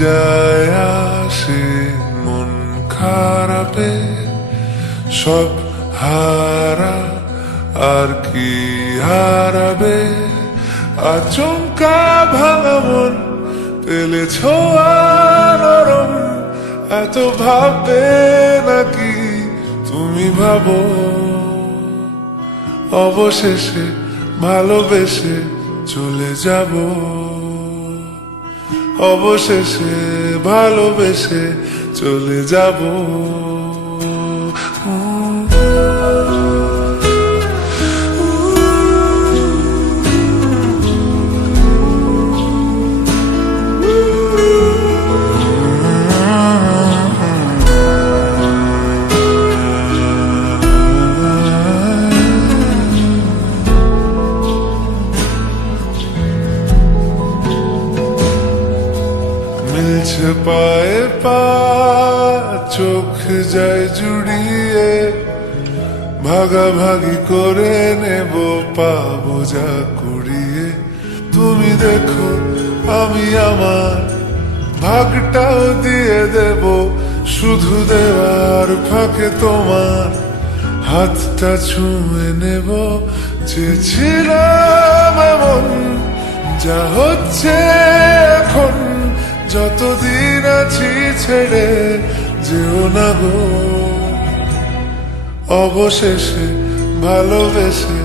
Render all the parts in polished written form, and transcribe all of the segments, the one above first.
যায় আসে মন খারাপে, সব হারা আর কি হারাবে। আচমকা ভাঙা মন পেলে ছোঁয়া নরম, এত ভাববে নাকি তুমি ভাবো। অবশেষে ভালোবেসে চলে যাব, অবশেষে ভালোবেসে চলে যাব। মিলছে পায়ে পা, চোখ যায় জুড়িয়ে, ভাগাভাগি করে নেব পাবো যা কুড়িয়ে। তুমি দেখো আমি আমার ভাগটাও দিয়ে দেব, শুধু দেওয়ার ফাঁকে তোমার হাতটা ছুঁয়ে নেব। চেয়েছিলাম এমন, যা হচ্ছে এখন, যতদিন আছি ছেড়ে যেও না গো। অবশেষে ভালোবেসে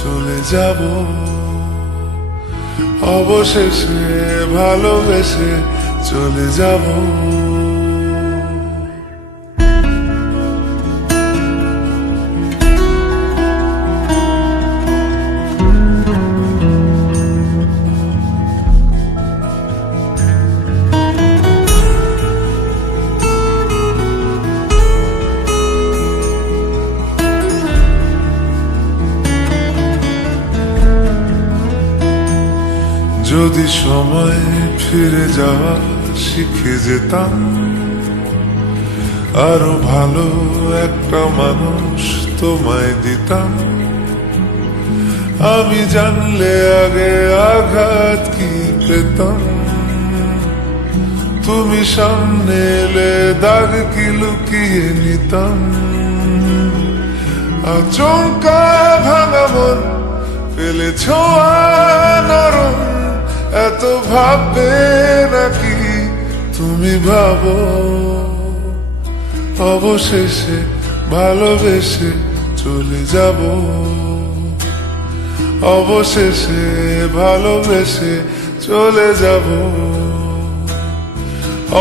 চলে যাব, অবশেষে ভালোবেসে চলে যাব। যদি সময় ফিরে যাওয়া শিখে যেতাম, আরো ভালো একটা মানুষ তোমায় দিতাম। আমি জানলে আগে আঘাত কি পেতাম, তুমি সামনে এলে দাগ কি লুকিয়ে নিতাম। আচমকা ভাঙা মন পেলে ছোঁয়া নরম, এত ভাববে নাকি তুমি ভাবো। অবশেষে ভালোবেসে চলে যাব, অবশেষে ভালোবেসে চলে যাব,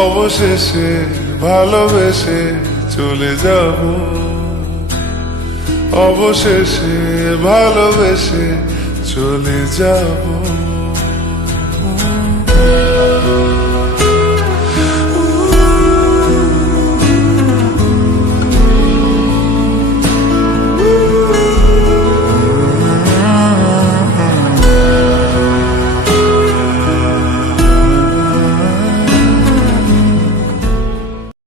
অবশেষে ভালোবেসে চলে যাব, অবশেষে ভালোবেসে চলে যাব।